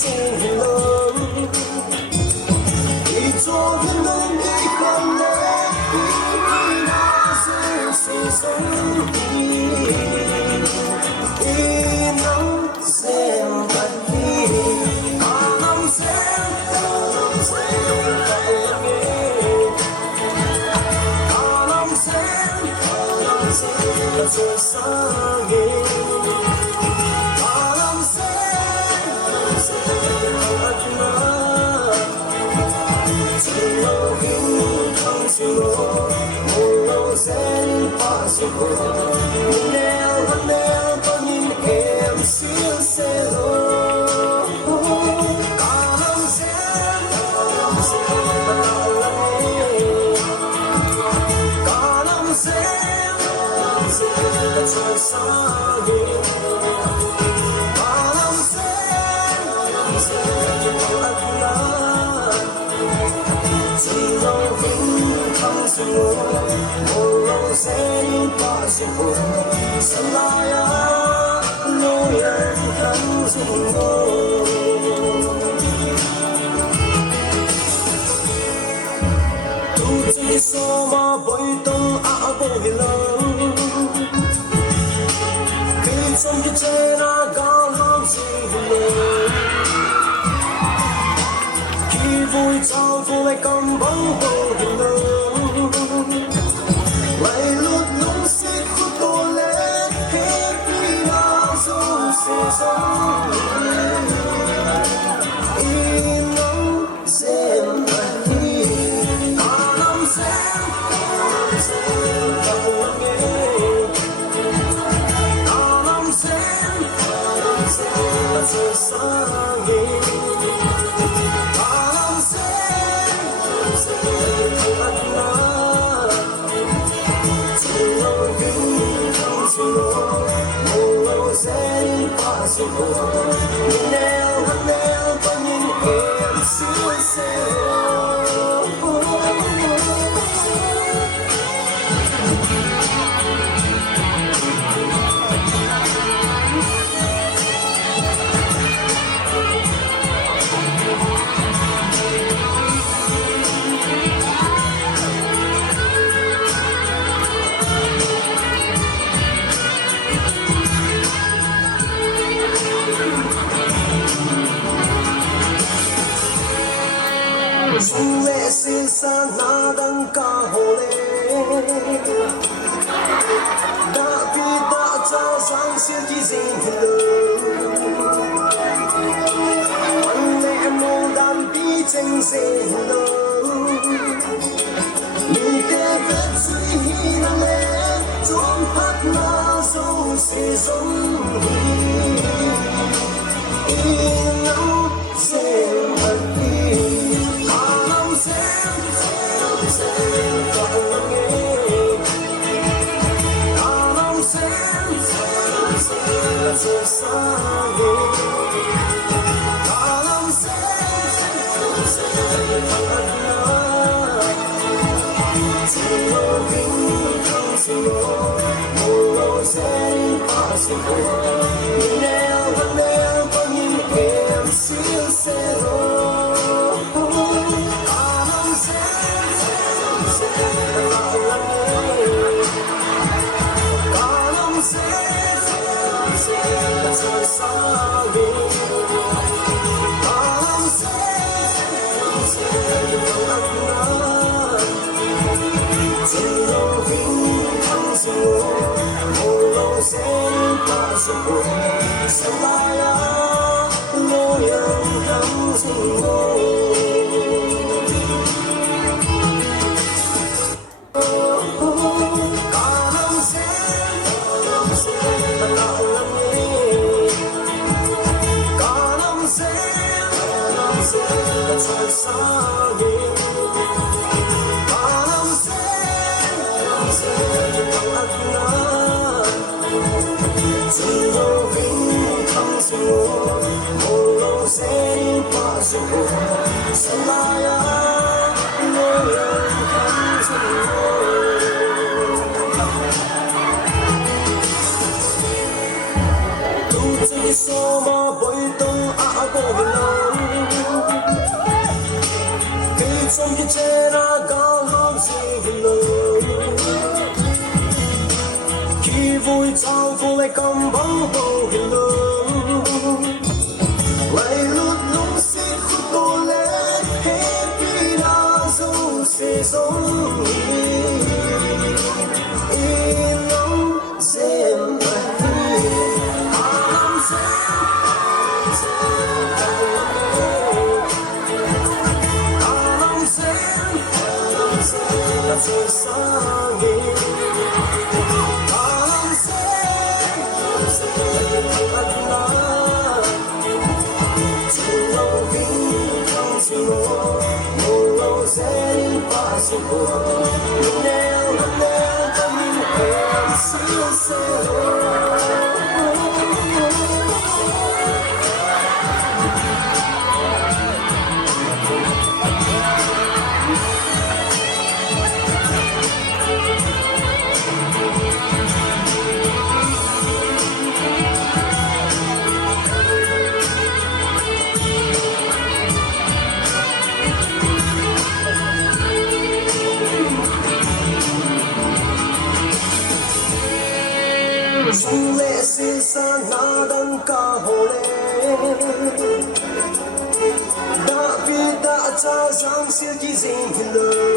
情了，你做的梦的可能，你那是谁生意？你能怎么地？可能怎做生意，可能谁只有你疼惜我，无论谁发现我，你了多年em xin sẽ lo, có lòng sẽ có lòng sẽ cho xa đi, có lòng sẽ ắt là chỉ lo vinh thăng sự một lòng sẽ qua sự buồn, sẽ lại nỗi em thăng sự tu chỉ so mà bội tâm bội lòng. Trong cái trái đã có lòng gì nữa, khi vui trao vô lại còn bóng bầu hình lớn, lại lướt lúng xích khúc tô lên hết khi nào dù sẽ sống in nắng xem lại đi ta nắm xem vào nghe cho xa đi, ta lòng sẽ ắt là chỉ lo vinh thăng sự một lâu sẽ qua sự buồn, nhìn neo có nhìn em xưa sẽ chúng lệ xin xa na đăng ca hồ lê đã vì đã cho sáng xiên chỉ dình lờ anh lệ mô đàn bí tranh dình lờ mi tê vết suy hi năng lệ trốn phát na dâu xì giống in nắng xem hận đi. Cho xa đi, ta lòng sẽ ắt là chỉ lo vinh thăng sự một lâu sẽ qua sự buồn, nhìn neo có nhìn em xin sẽ lo, ta lòng sẽ ta lòng sẽ cho xa đi, ta lòng sẽ ắt là chỉ lo vinh thăng sự một lâu sẽ qua sự buồn, sẽ lại nỗi em thăng sự cho xa đi, ta lòng sẽ ắt là chỉ lo vinh thăng sự một lâu sẽ qua sự buồn, sẽ lại nỗi em thăng sự tu chỉ so mà bội tâm 过一路，给从一切那高好些一路，qui vui trao cô lại cầm bóng hồ hình lương lại lút lút xin khúc cô lên hết khi nào dù sẽ giống in nóng dèm mày làm dèm là rồi sang đi从来世上那等卡好嘞，大比大家上世纪心了。